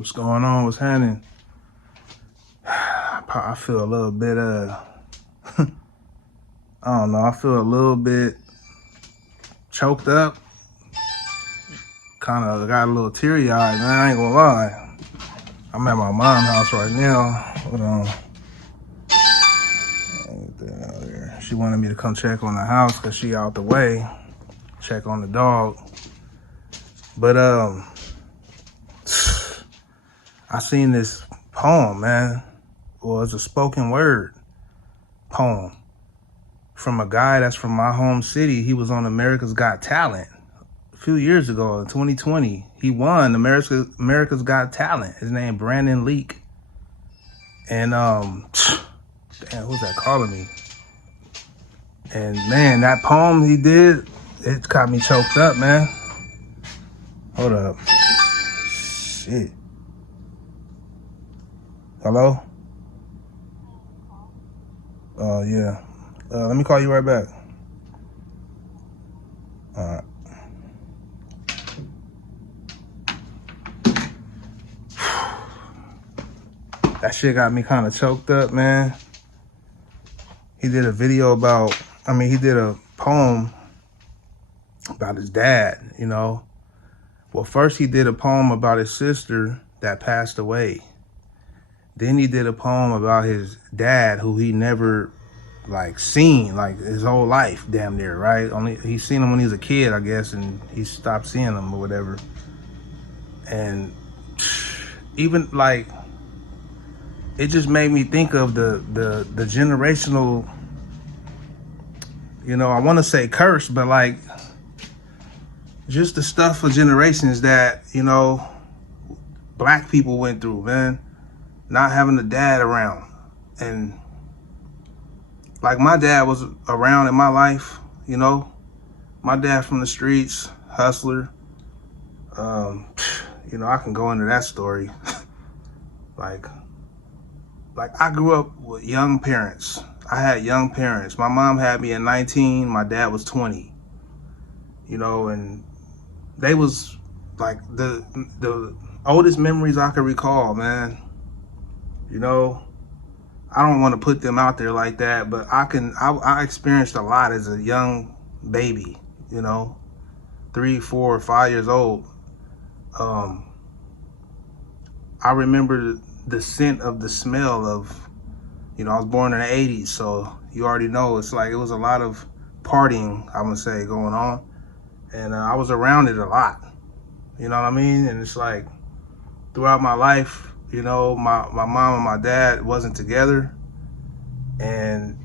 What's going on? What's happening? I feel a little bit, I don't know. I feel a little bit choked up. Kind of got a little teary-eyed, man. I ain't gonna lie. I'm at my mom's house right now. Hold on. Get that out there. She wanted me to come check on the house because she out the way. Check on the dog. But, I seen this poem, man. Well, it's a spoken word poem from a guy that's from my home city. He was on America's Got Talent a few years ago in 2020. He won America's Got Talent. His name Brandon Leak. And damn, who's that calling me? And man, that poem he did, it got me choked up, man. Hold up. Shit. Hello? Yeah. Let me call you right back. All right. That shit got me kind of choked up, man. He did a video about, he did a poem about his dad, you know. Well, first he did a poem about his sister that passed away. Then he did a poem about his dad who he never seen his whole life, damn near, right? Only he seen him when he was a kid, I guess, and he stopped seeing him or whatever. And even it just made me think of the generational, I want to say curse, but just the stuff for generations that, black people went through, man. Not having a dad around. And my dad was around in my life, my dad from the streets, hustler. I can go into that story. I grew up with young parents. I had young parents. My mom had me at 19, my dad was 20. And they was the oldest memories I could recall, man. I don't want to put them out there like that, but I experienced a lot as a young baby, 3, 4, 5 years old. I remember the scent of the smell of, I was born in the 80s, so you already know it was a lot of partying, I'm gonna say, going on. And I was around it a lot, you know what I mean? And it's throughout my life, my mom and my dad wasn't together, and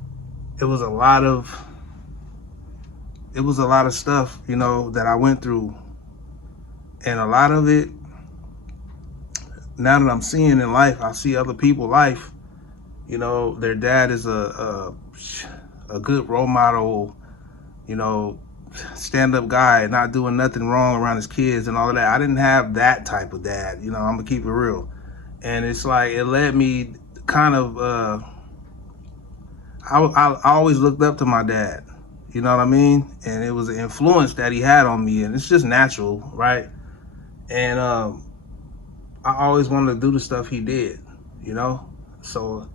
it was a lot of stuff, that I went through. And a lot of it, now that I'm seeing in life, I see other people's life, their dad is a good role model, stand-up guy, not doing nothing wrong around his kids and all of that. I didn't have that type of dad, I'm gonna keep it real. And it's it led me kind of, I always looked up to my dad, you know what I mean? And it was an influence that he had on me, and it's just natural, right? And I always wanted to do the stuff he did, So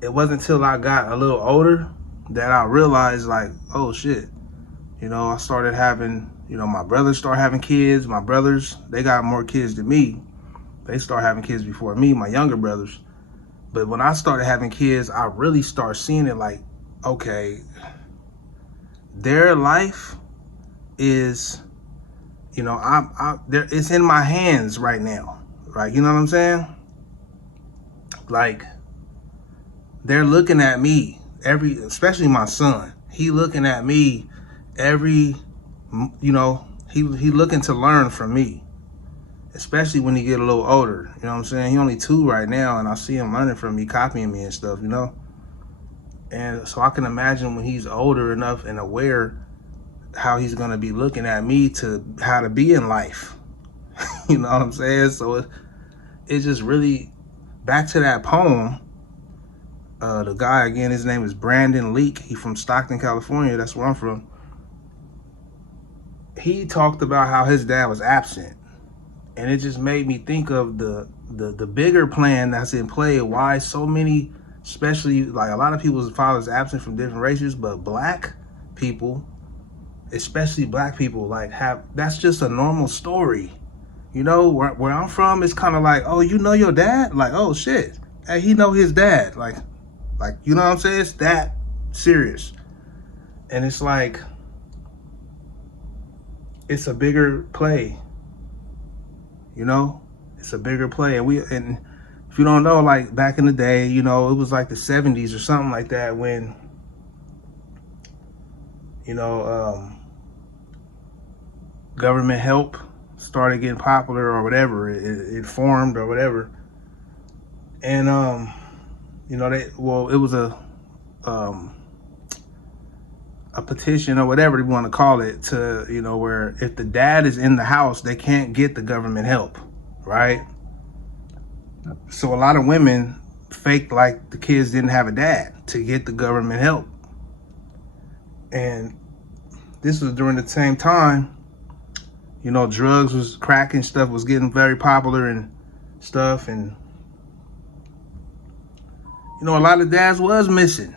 it wasn't until I got a little older that I realized oh shit, I started having, my brothers started having kids. My brothers, they got more kids than me. They started having kids before me, my younger brothers. But when I started having kids, I really started seeing it okay, their life is, it's in my hands right now, right? You know what I'm saying? They're looking at me especially my son. He looking at me he looking to learn from me. Especially when he get a little older, you know what I'm saying? He only 2 right now, and I see him learning from me, copying me and stuff, And so I can imagine when he's older enough and aware how he's gonna be looking at me to how to be in life. You know what I'm saying? So it's just really back to that poem. The guy, again, his name is Brandon Leak. He from Stockton, California. That's where I'm from. He talked about how his dad was absent. And it just made me think of the bigger plan that's in play. Why so many, especially like a lot of people's fathers absent from different races, but black people, especially black people, like have, that's just a normal story. You know, where I'm from, it's kind of like, oh, you know your dad? Like, oh shit, hey, he know his dad. Like, you know what I'm saying? It's that serious. And it's like, it's a bigger play. You know, it's a bigger play. And if you don't know, like back in the day, you know, it was like the 70s or something like that when, you know, government help started getting popular or whatever. It formed or whatever. And, you know, it was a petition or whatever you want to call it to, you know, where if the dad is in the house, they can't get the government help, right? So a lot of women faked like the kids didn't have a dad to get the government help. And this was during the same time, you know, drugs was cracking, stuff was getting very popular and stuff. And, you know, a lot of dads was missing.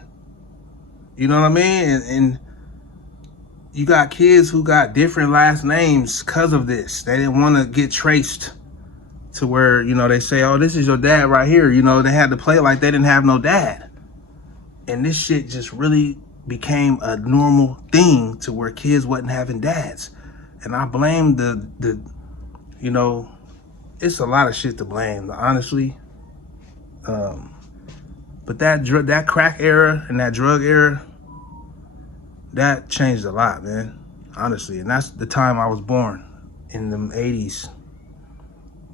You know what I mean? And you got kids who got different last names because of this. They didn't want to get traced to where, you know, they say, oh, this is your dad right here. You know, they had to play like they didn't have no dad. And this shit just really became a normal thing to where kids wasn't having dads. And I blame the you know, it's a lot of shit to blame, honestly. But that crack era and that drug era, that changed a lot, man, honestly. And that's the time I was born, in the 80s.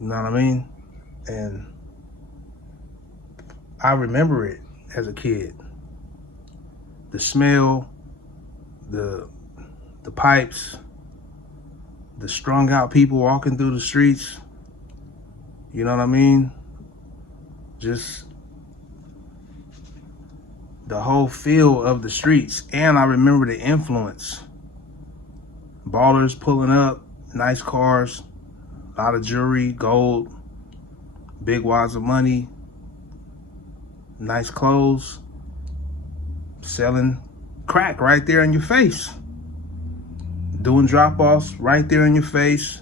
You know what I mean? And I remember it as a kid. The smell, the pipes, the strung out people walking through the streets. You know what I mean? Just the whole feel of the streets. And I remember the influence. Ballers pulling up, nice cars, a lot of jewelry, gold, big wads of money, nice clothes, selling crack right there in your face, doing drop-offs right there in your face,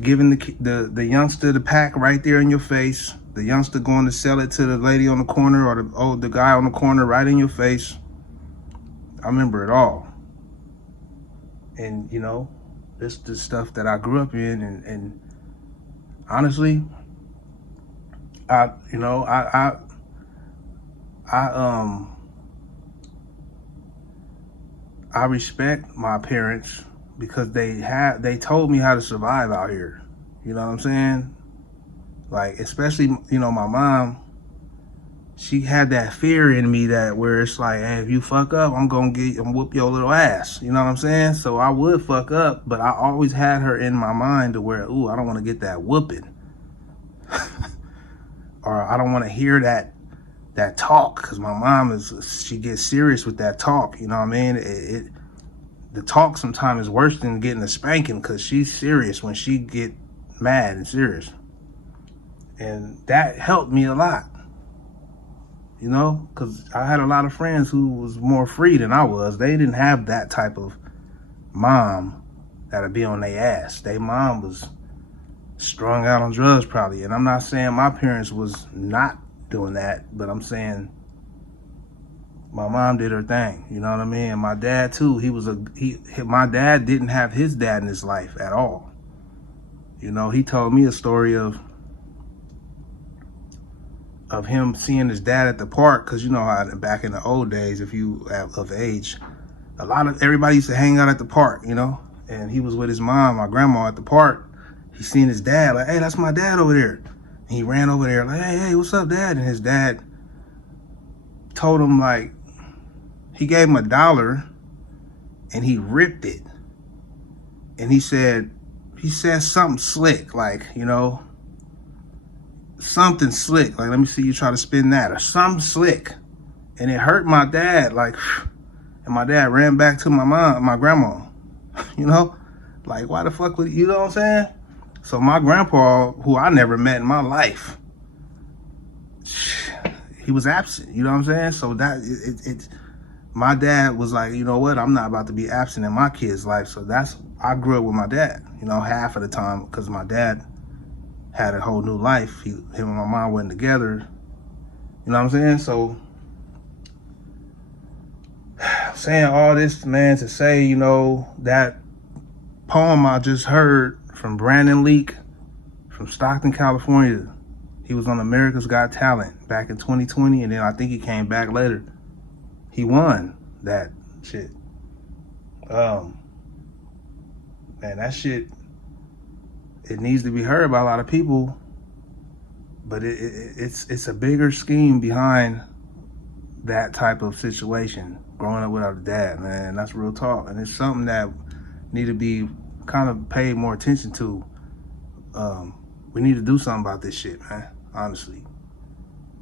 giving the youngster the pack right there in your face, the youngster going to sell it to the lady on the corner or the guy on the corner right in your face. I remember it all. And, you know, this is the stuff that I grew up in. And honestly, I respect my parents because they told me how to survive out here. You know what I'm saying? Like, especially, you know, my mom, she had that fear in me that where it's like, hey, if you fuck up, I'm whoop your little ass. You know what I'm saying? So I would fuck up, but I always had her in my mind to where, ooh, I don't want to get that whooping. Or I don't want to hear that talk, because my mom she gets serious with that talk. You know what I mean? The talk sometimes is worse than getting a spanking, because she's serious when she get mad and serious. And that helped me a lot, you know, because I had a lot of friends who was more free than I was. They didn't have that type of mom that'd be on their ass. Their mom was strung out on drugs probably. And I'm not saying my parents was not doing that, but I'm saying my mom did her thing. You know what I mean? And my dad too. My dad didn't have his dad in his life at all. You know, he told me a story of him seeing his dad at the park, because you know how back in the old days, if you of age, everybody used to hang out at the park, you know. And he was with his mom, my grandma, at the park. He seen his dad, like, hey, that's my dad over there. And he ran over there like, hey, what's up, Dad? And his dad told him, like, he gave him $1 and he ripped it. And he said something slick, like, you know, something slick, like, let me see you try to spin that, or something slick. And it hurt my dad, like, and my dad ran back to my grandma, you know, like, why the fuck would, you know what I'm saying? So my grandpa, who I never met in my life, he was absent. You know what I'm saying? So that it's my dad was like, you know what? I'm not about to be absent in my kid's life. So I grew up with my dad. You know, half of the time because my dad had a whole new life. Him and my mom wasn't together. You know what I'm saying? So saying all this, man, to say, you know, that poem I just heard from Brandon Leak from Stockton, California. He was on America's Got Talent back in 2020, and then I think he came back later. He won that shit. Man, that shit, it needs to be heard by a lot of people, but it's a bigger scheme behind that type of situation. Growing up without a dad, man, that's real talk, and it's something that need to be kind of paid more attention to. We need to do something about this shit, man, honestly.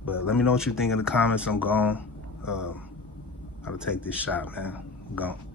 But let me know what you think in the comments. I'm gone. I'll take this shot, man. I'm gone.